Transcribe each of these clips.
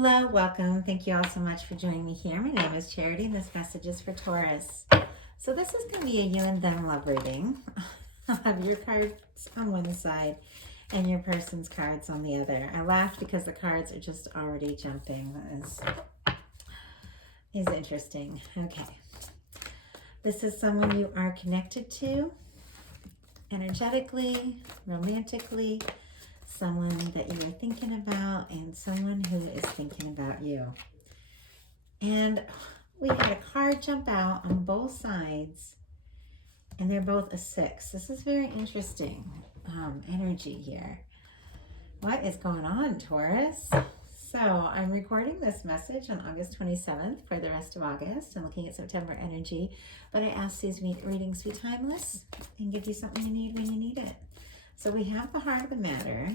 Hello, welcome. Thank you all so much for joining me here. My name is Charity and this message is for Taurus. So this is going to be a you and them love reading. I'll have your cards on one side and your person's cards on the other. I laughed because the cards are just already jumping. That is interesting. Okay. This is someone you are connected to energetically, romantically, someone that you are thinking about, and someone who is thinking about you. And we had a card jump out on both sides, and they're both a 6. This is very interesting energy here. What is going on, Taurus? So I'm recording this message on August 27th for the rest of August and looking at September energy, but I ask these readings to be timeless and give you something you need when you need it. So we have the heart of the matter.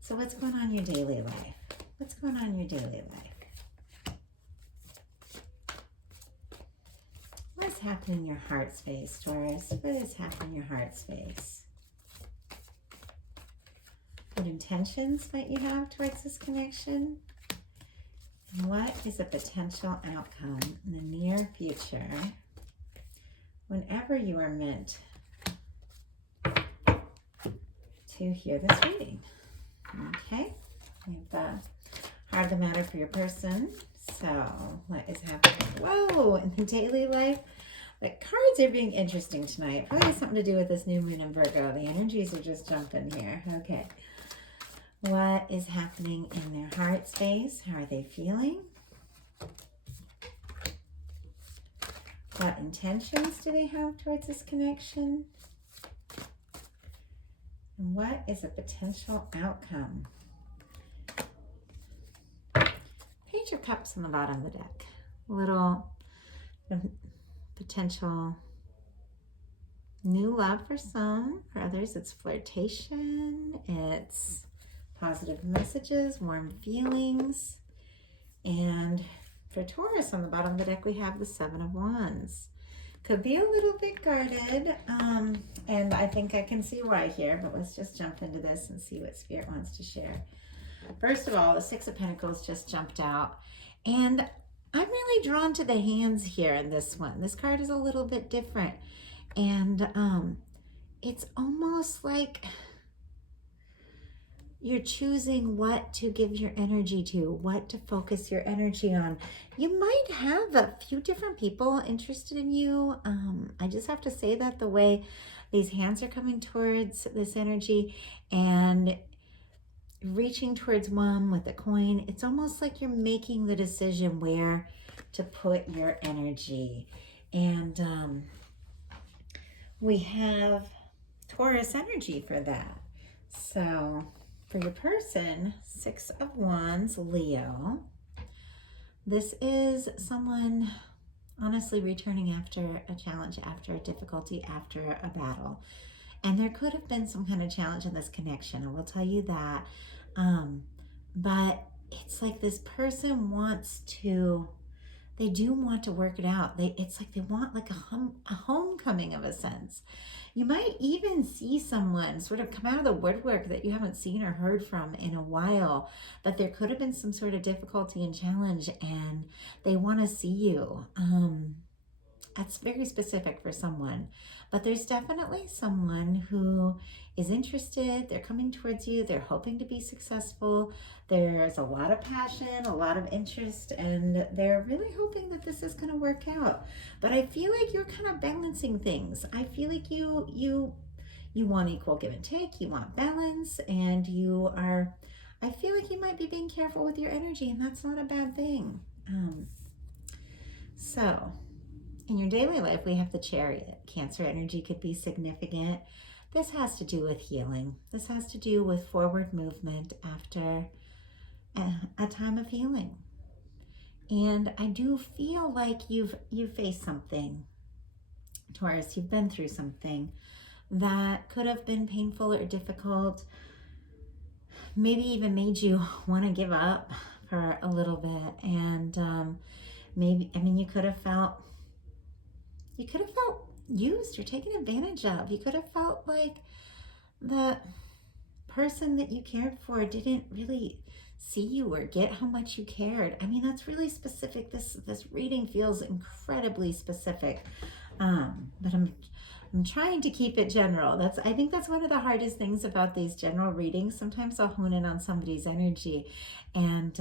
So what's going on in your daily life? What's going on in your daily life? What's happening in your heart space, Taurus? What is happening in your heart space? What intentions might you have towards this connection? And what is a potential outcome in the near future whenever you are meant to hear this reading? Okay, we have the heart of the matter for your person. So what is happening? Whoa, in the daily life, the cards are being interesting tonight. Probably has something to do with this new moon in Virgo. The energies are just jumping here. Okay, what is happening in their heart space? How are they feeling? What intentions do they have towards this connection? And what is a potential outcome? Page of Cups on the bottom of the deck. A little potential new love for some. For others, it's flirtation. It's positive messages, warm feelings. And for Taurus, on the bottom of the deck, we have the 7 of Wands. Could be a little bit guarded, and I think I can see why here, but let's just jump into this and see what Spirit wants to share. First of all, the 6 of Pentacles just jumped out, and I'm really drawn to the hands here in this one. This card is a little bit different, and it's almost like you're choosing what to give your energy to, what to focus your energy on. You might have a few different people interested in you. I just have to say that the way these hands are coming towards this energy and reaching towards one with a coin, it's almost like you're making the decision where to put your energy. And we have Taurus energy for that. So for your person, 6 of Wands, Leo. This is someone honestly returning after a challenge, after a difficulty, after a battle. And there could have been some kind of challenge in this connection, I will tell you that. But it's like this person wants to, they do want to work it out. It's like they want like a homecoming of a sense. You might even see someone sort of come out of the woodwork that you haven't seen or heard from in a while, but there could have been some sort of difficulty and challenge and they want to see you. That's very specific for someone, but there's definitely someone who is interested. They're coming towards you. They're hoping to be successful. There's a lot of passion, a lot of interest, and they're really hoping that this is going to work out. But I feel like you're kind of balancing things. I feel like you want equal give and take. You want balance, and I feel like you might be being careful with your energy, and that's not a bad thing. So in your daily life, we have the Chariot. Cancer energy could be significant. This has to do with healing. This has to do with forward movement after a time of healing. And I do feel like you've faced something, Taurus. You've been through something that could have been painful or difficult, maybe even made you want to give up for a little bit. And you could have felt used or taken advantage of. You could have felt like the person that you cared for didn't really see you or get how much you cared. I mean, that's really specific. This reading feels incredibly specific. But I'm trying to keep it general. I think that's one of the hardest things about these general readings. Sometimes I'll hone in on somebody's energy, and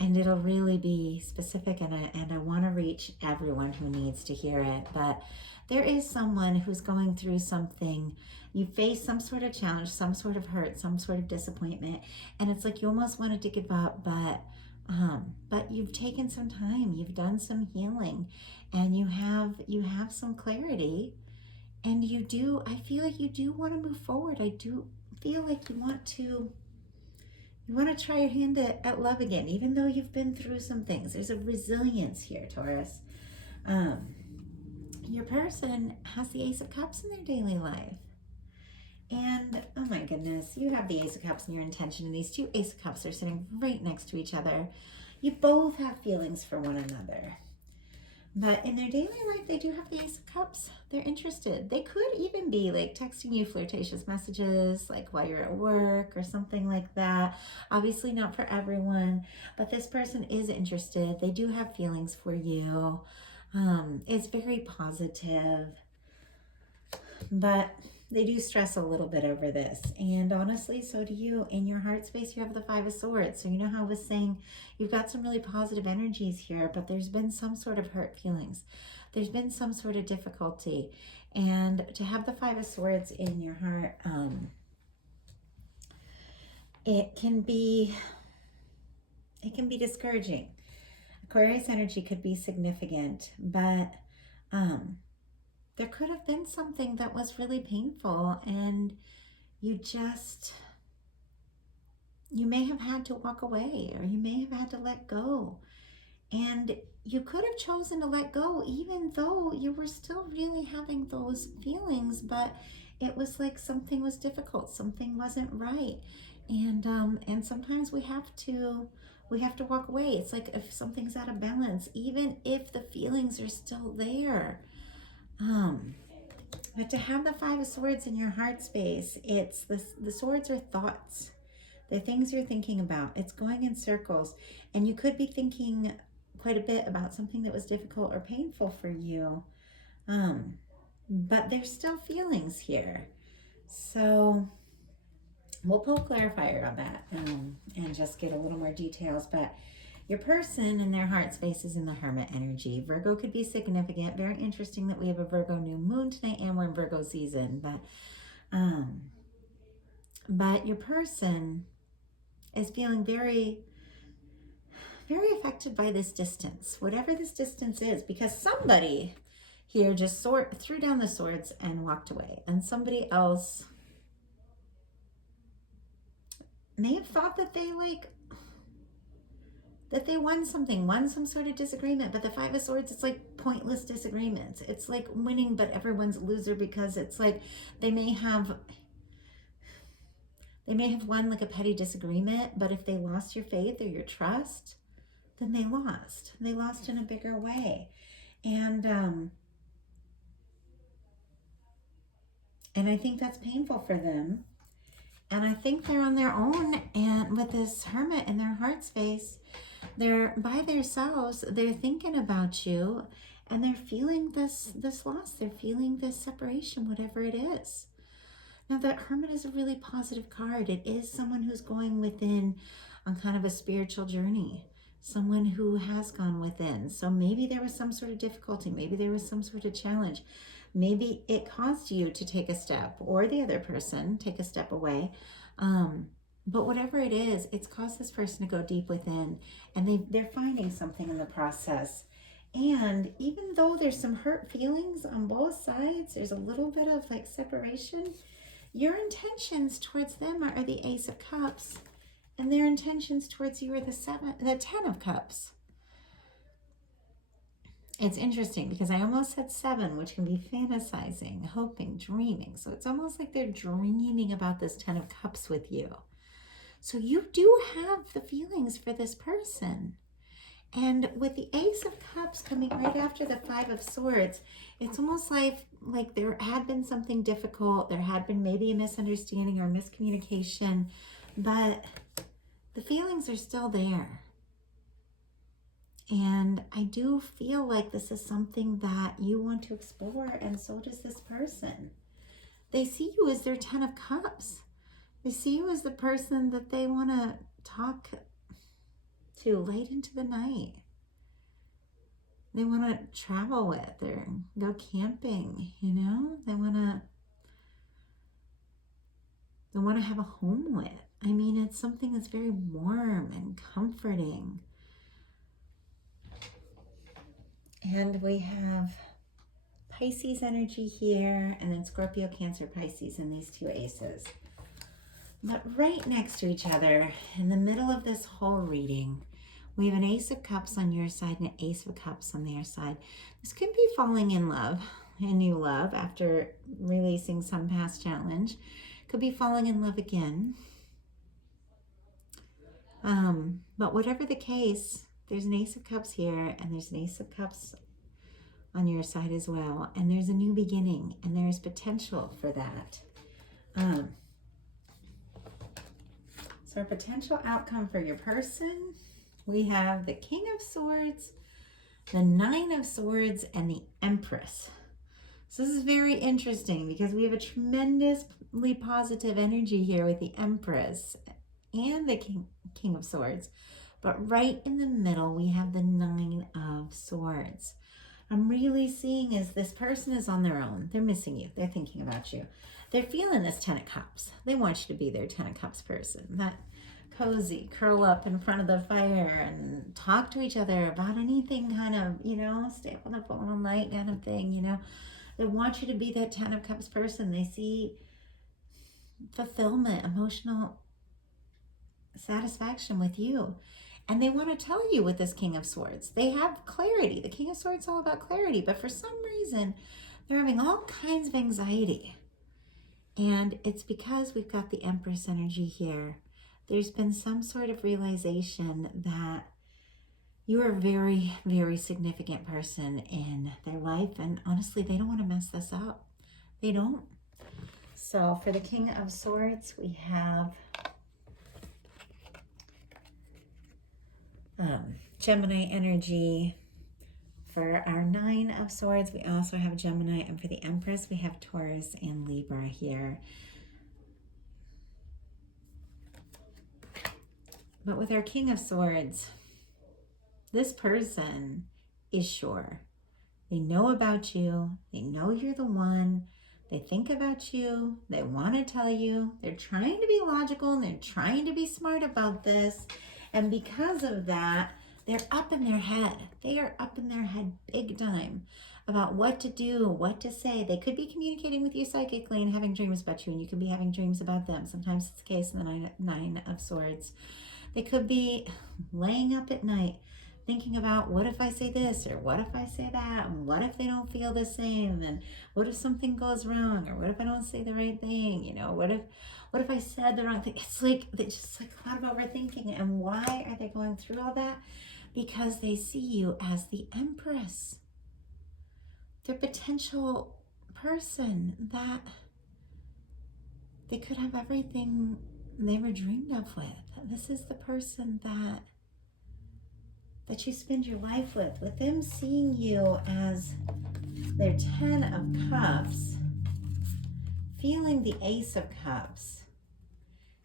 it'll really be specific, and I want to reach everyone who needs to hear it. But there is someone who's going through something. You face some sort of challenge, some sort of hurt, some sort of disappointment, and it's like you almost wanted to give up, but you've taken some time, you've done some healing, and you have some clarity, and I feel like you do want to move forward. I do feel like you want to try your hand at love again, even though you've been through some things. There's a resilience here, Taurus. Your person has the Ace of Cups in their daily life. And oh my goodness, you have the Ace of Cups in your intention, and these two Ace of Cups are sitting right next to each other. You both have feelings for one another. But in their daily life, they do have the Ace of Cups. They're interested. They could even be like texting you flirtatious messages, like while you're at work or something like that. Obviously not for everyone, but this person is interested. They do have feelings for you. It's very positive, but they do stress a little bit over this. And honestly, so do you. In your heart space, you have the Five of Swords. So you know how I was saying, you've got some really positive energies here, but there's been some sort of hurt feelings. There's been some sort of difficulty. And to have the Five of Swords in your heart, it can be discouraging. Aquarius energy could be significant, but there could have been something that was really painful, and you may have had to walk away, or you may have had to let go. And you could have chosen to let go even though you were still really having those feelings, but it was like something was difficult, something wasn't right. And sometimes we have to walk away. It's like if something's out of balance, even if the feelings are still there. But to have the Five of Swords in your heart space, it's the swords are thoughts. They're things you're thinking about. It's going in circles. And you could be thinking quite a bit about something that was difficult or painful for you. But there's still feelings here. So we'll pull a clarifier on that and just get a little more details. But your person in their heart space is in the Hermit energy. Virgo could be significant. Very interesting that we have a Virgo new moon tonight, and we're in Virgo season. But your person is feeling very, very affected by this distance, whatever this distance is, because somebody here just threw down the swords and walked away, and somebody else may have thought that they won some sort of disagreement. But the Five of Swords, it's like pointless disagreements. It's like winning, but everyone's a loser, because it's like they may have won like a petty disagreement, but if they lost your faith or your trust, then they lost. They lost in a bigger way. And I think that's painful for them. And I think they're on their own, and with this Hermit in their heart space, they're by themselves. They're thinking about you, and they're feeling this loss. They're feeling this separation, whatever it is. Now, that Hermit is a really positive card. It is someone who's going within on kind of a spiritual journey, someone who has gone within. So maybe there was some sort of difficulty. Maybe there was some sort of challenge. Maybe it caused you to take a step, or the other person take a step away. But whatever it is, it's caused this person to go deep within, and they're finding something in the process. And even though there's some hurt feelings on both sides, there's a little bit of like separation, your intentions towards them are the Ace of Cups, and their intentions towards you are the Ten of Cups. It's interesting because I almost said 7, which can be fantasizing, hoping, dreaming. So it's almost like they're dreaming about this 10 of Cups with you. So you do have the feelings for this person. And with the Ace of Cups coming right after the Five of Swords, it's almost like there had been something difficult. There had been maybe a misunderstanding or miscommunication. but the feelings are still there. And I do feel like this is something that you want to explore, and so does this person. They see you as their 10 of Cups. They see you as the person that they want to talk to late into the night. They want to travel with or go camping, you know? They want to have a home with. I mean, it's something that's very warm and comforting. And we have Pisces energy here, and then Scorpio, Cancer, Pisces in these two aces. But right next to each other, in the middle of this whole reading, we have an Ace of Cups on your side and an Ace of Cups on their side. This could be falling in love, a new love after releasing some past challenge. Could be falling in love again. But whatever the case, there's an Ace of Cups here, and there's an Ace of Cups on your side as well. And there's a new beginning, and there's potential for that. So a potential outcome for your person, we have the King of Swords, the Nine of Swords, and the Empress. So this is very interesting because we have a tremendously positive energy here with the Empress and the King of Swords. But right in the middle, we have the Nine of Swords. I'm really seeing is this person is on their own. They're missing you. They're thinking about you. They're feeling this 10 of Cups. They want you to be their 10 of Cups person. That cozy, curl up in front of the fire and talk to each other about anything, kind of, you know, stay up on the phone all night kind of thing, you know. They want you to be that 10 of Cups person. They see fulfillment, emotional satisfaction with you. And they want to tell you with this King of Swords. They have clarity. The King of Swords is all about clarity. But for some reason, they're having all kinds of anxiety. And it's because we've got the Empress energy here. There's been some sort of realization that you are a very, very significant person in their life. And honestly, they don't want to mess this up. They don't. So for the King of Swords, we have Gemini energy. For our Nine of Swords, we also have Gemini. And for the Empress, we have Taurus and Libra here. But with our King of Swords, this person is sure. They know about you. They know you're the one. They think about you. They want to tell you. They're trying to be logical and they're trying to be smart about this. And because of that, they're up in their head. They are up in their head big time about what to do, what to say. They could be communicating with you psychically and having dreams about you, and you could be having dreams about them. Sometimes it's the case in the Nine of Swords. They could be laying up at night thinking about, what if I say this, or what if I say that, and what if they don't feel the same, and what if something goes wrong, or what if I don't say the right thing, you know, what if I said the wrong thing? It's like, they just like a lot of overthinking. And why are they going through all that? Because they see you as the Empress, their potential person that they could have everything they were dreamed of with. This is the person that you spend your life with them seeing you as their 10 of Cups, feeling the Ace of Cups,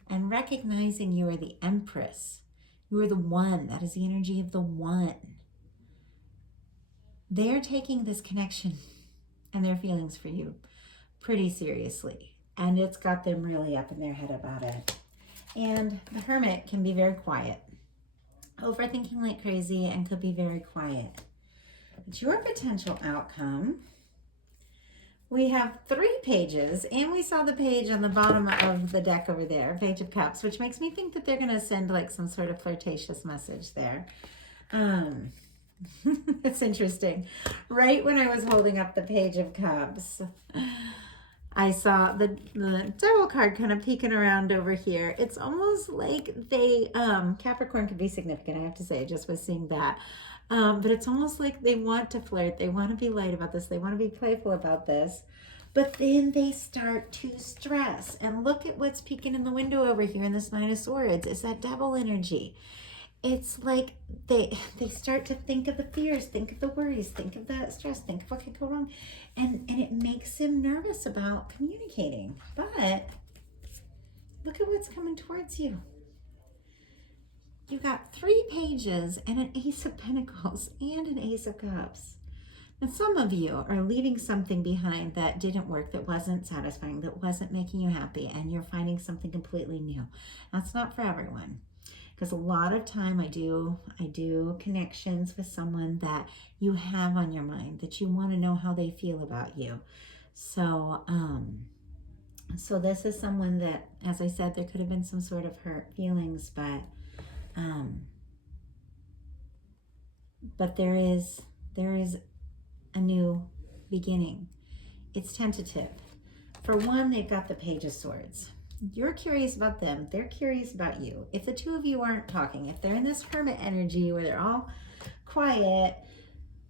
and recognizing you are the Empress. You are the one. That is the energy of the one. They're taking this connection and their feelings for you pretty seriously. And it's got them really up in their head about it. And the Hermit can be very quiet, overthinking like crazy, and could be very quiet. But your potential outcome, we have 3 pages, and we saw the page on the bottom of the deck over there, Page of Cups, which makes me think that they're going to send like some sort of flirtatious message there. It's interesting. Right when I was holding up the Page of Cups, I saw the Devil card kind of peeking around over here. It's almost like they, Capricorn could be significant, I have to say. I just was seeing that. But it's almost like they want to flirt. They want to be light about this. They want to be playful about this. But then they start to stress. And look at what's peeking in the window over here in this Nine of Swords. It's that Devil energy. It's like they start to think of the fears, think of the worries, think of the stress, think of what could go wrong. And it makes him nervous about communicating. But look at what's coming towards you. You got 3 pages and an Ace of Pentacles and an Ace of Cups. And some of you are leaving something behind that didn't work, that wasn't satisfying, that wasn't making you happy, and you're finding something completely new. That's not for everyone. Because a lot of time I do connections with someone that you have on your mind, that you want to know how they feel about you. So, so this is someone that, as I said, there could have been some sort of hurt feelings, but there is a new beginning. It's tentative. For one, they've got the Page of Swords. You're curious about them. They're curious about you. If the two of you aren't talking, if they're in this hermit energy where they're all quiet,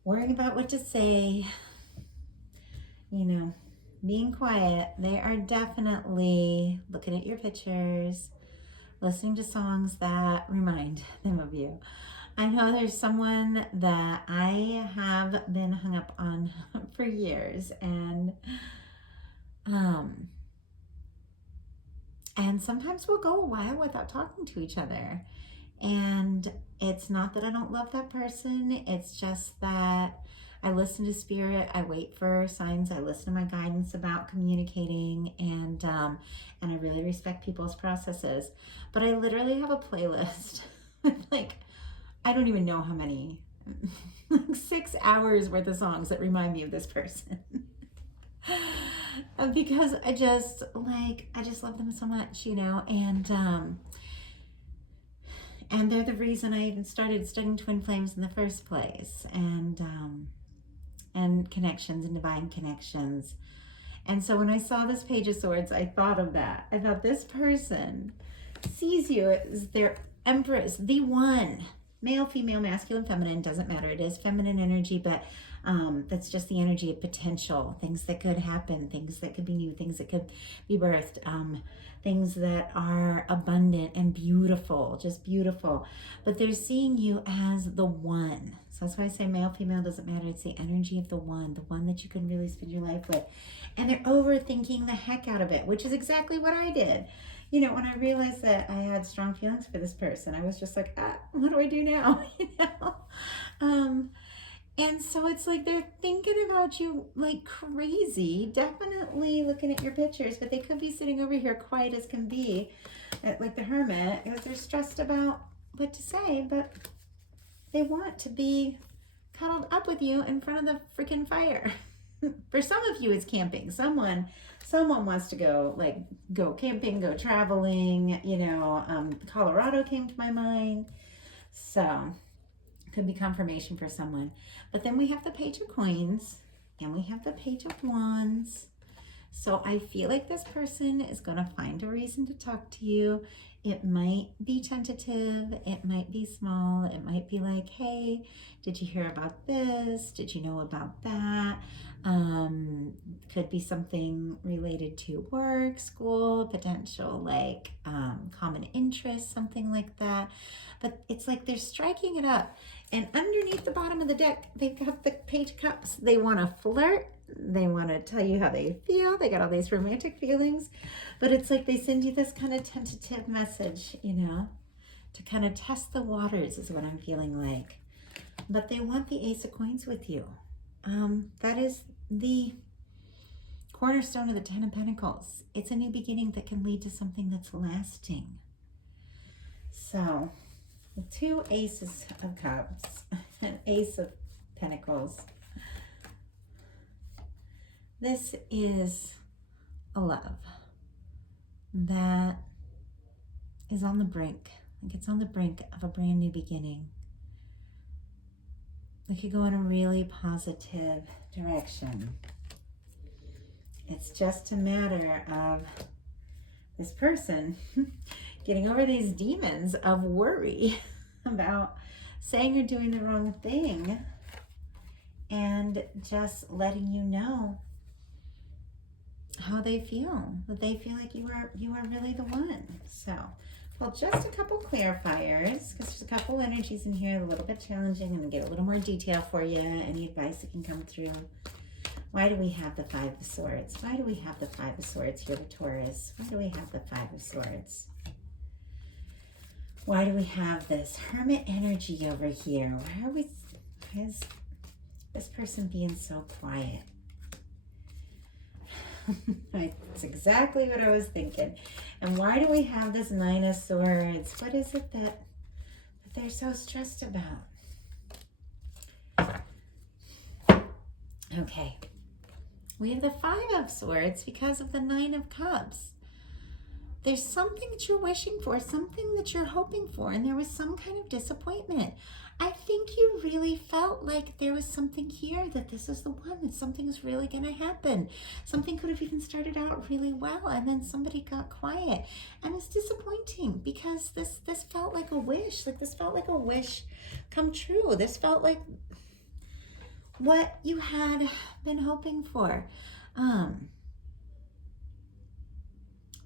worrying about what to say, you know, being quiet, they are definitely looking at your pictures, listening to songs that remind them of you. I know there's someone that I have been hung up on for years, and sometimes we'll go a while without talking to each other. And it's not that I don't love that person. It's just that I listen to spirit. I wait for signs. I listen to my guidance about communicating, and I really respect people's processes. But I literally have a playlist with like, I don't even know how many, like 6 hours worth of songs that remind me of this person. Because I just love them so much, you know, and they're the reason I even started studying twin flames in the first place, and connections and divine connections. And so when I saw this Page of Swords, I thought of that. I thought this person sees you as their Empress, the one. Male, female, masculine, feminine, doesn't matter. It is feminine energy, but that's just the energy of potential, things that could happen, things that could be new, things that could be birthed, things that are abundant and beautiful, just beautiful. But they're seeing you as the one. So that's why I say male, female, doesn't matter. It's the energy of the one that you can really spend your life with. And they're overthinking the heck out of it, which is exactly what I did. You know, when I realized that I had strong feelings for this person, I was just like, what do I do now? You know? And so it's like they're thinking about you like crazy, definitely looking at your pictures, but they could be sitting over here quiet as can be, like the hermit, because they're stressed about what to say, but they want to be cuddled up with you in front of the freaking fire. For some of you, it's camping. Someone wants to go camping, go traveling, you know. Colorado came to my mind. So could be confirmation for someone. But then we have the Page of Coins and we have the Page of Wands. So I feel like this person is going to find a reason to talk to you. It might be tentative. It might be small. It might be like, hey, did you hear about this? Did you know about that? Could be something related to work, school, potential like common interest, something like that. But it's like they're striking it up. And underneath the bottom of the deck, they've got the Page of Cups. They want to flirt. They want to tell you how they feel. They got all these romantic feelings. But it's like they send you this kind of tentative message, you know, to kind of test the waters is what I'm feeling like. But they want the Ace of Coins with you. That is the cornerstone of the Ten of Pentacles. It's a new beginning that can lead to something that's lasting. So the 2 Aces of Cups, an Ace of Pentacles. This is a love that is on the brink. Like it's on the brink of a brand new beginning. It could go in a really positive direction. It's just a matter of this person getting over these demons of worry about saying or doing the wrong thing, and just letting you know how they feel, that they feel like you are really the one. So, well, just a couple clarifiers, because there's a couple energies in here a little bit challenging. I'm going to get a little more detail for you. Any advice that can come through. Why do we have the Five of Swords? Why do we have the Five of Swords here with Taurus? Why do we have the Five of Swords? Why do we have this Hermit energy over here? Why is this person being so quiet? That's exactly what I was thinking. And why do we have this Nine of Swords? What is it that they're so stressed about? Okay. We have the Five of Swords because of the Nine of Cups. There's something that you're wishing for, something that you're hoping for, and there was some kind of disappointment. I think you really felt like there was something here, that this is the one, that something is really going to happen. Something could have even started out really well, and then somebody got quiet. And it's disappointing because this felt like a wish. Like this felt like a wish come true. This felt like what you had been hoping for.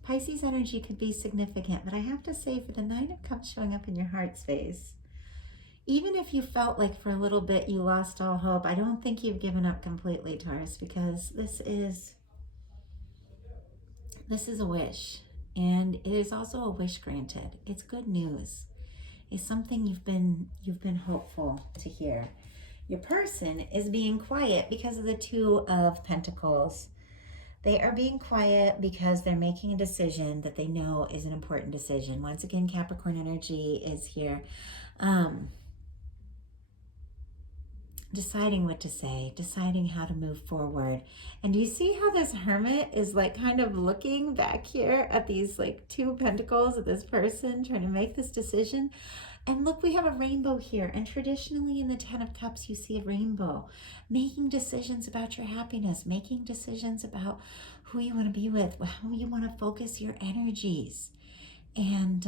Pisces energy could be significant, but I have to say, for the Nine of Cups showing up in your heart space, even if you felt like for a little bit you lost all hope, I don't think you've given up completely, Taurus, because this is a wish, and it is also a wish granted. It's good news. It's something you've been hopeful to hear. Your person is being quiet because of the Two of Pentacles. They are being quiet because they're making a decision that they know is an important decision. Once again, Capricorn energy is here. Deciding what to say, deciding how to move forward. And do you see how this Hermit is like kind of looking back here at these like Two Pentacles of this person trying to make this decision? And look, we have a rainbow here. And traditionally in the Ten of Cups, you see a rainbow. Making decisions about your happiness, making decisions about who you want to be with, how you want to focus your energies. And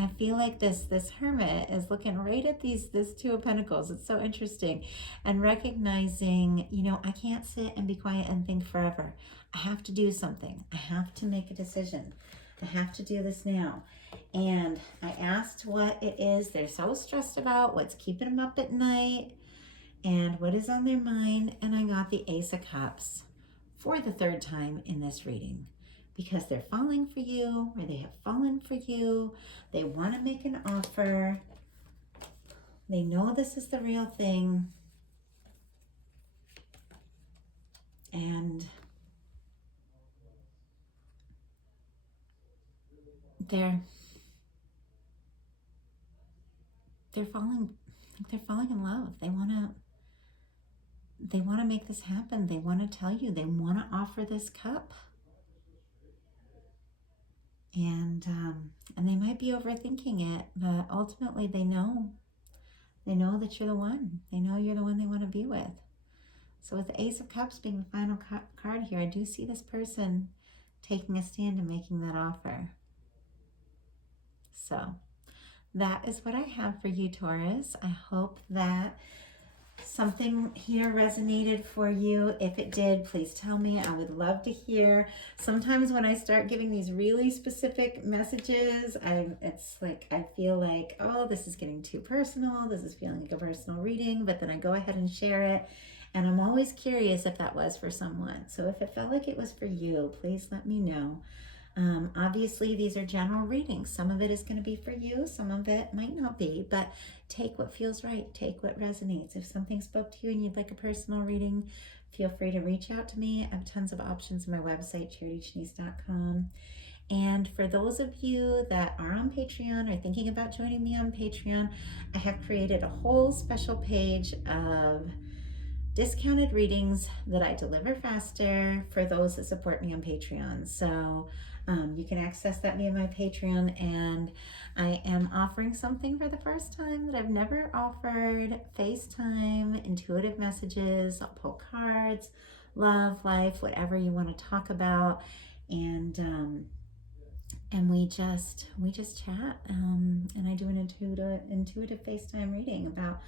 I feel like this Hermit is looking right at this Two of Pentacles. It's so interesting. And recognizing, I can't sit and be quiet and think forever. I have to do something. I have to make a decision. I have to do this now. And I asked what it is they're so stressed about, what's keeping them up at night, and what is on their mind. And I got the Ace of Cups for the third time in this reading, because they're falling for you, or they have fallen for you. They want to make an offer. They know this is the real thing. And they're falling in love. They want to make this happen. They want to tell you, they want to offer this cup. And they might be overthinking it, but ultimately they know that you're the one. They know you're the one they want to be with. So with the Ace of Cups being the final card here, I do see this person taking a stand and making that offer. So that is what I have for you, Taurus. I hope that something here resonated for you. If it did, please tell me. I would love to hear. Sometimes when I start giving these really specific messages, it's like I feel like, oh, this is getting too personal. This is feeling like a personal reading, but then I go ahead and share it. And I'm always curious if that was for someone. So if it felt like it was for you, please let me know. Obviously, these are general readings. Some of it is going to be for you. Some of it might not be, but take what feels right. Take what resonates. If something spoke to you and you'd like a personal reading, feel free to reach out to me. I have tons of options on my website, charitychenise.com. And for those of you that are on Patreon or thinking about joining me on Patreon, I have created a whole special page of discounted readings that I deliver faster for those that support me on Patreon. So you can access that via my Patreon, and I am offering something for the first time that I've never offered: FaceTime, intuitive messages. I'll pull cards, love, life, whatever you want to talk about. And and we just chat, and I do an intuitive FaceTime reading about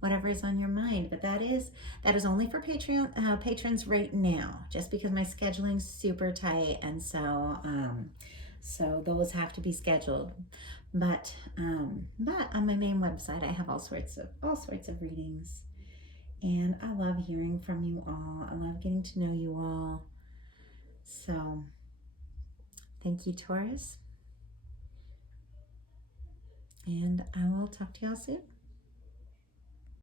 whatever is on your mind. But that is only for Patreon patrons right now, just because my scheduling's super tight, and so those have to be scheduled. But on my main website, I have all sorts of readings, and I love hearing from you all. I love getting to know you all. So thank you, Taurus, and I will talk to y'all soon.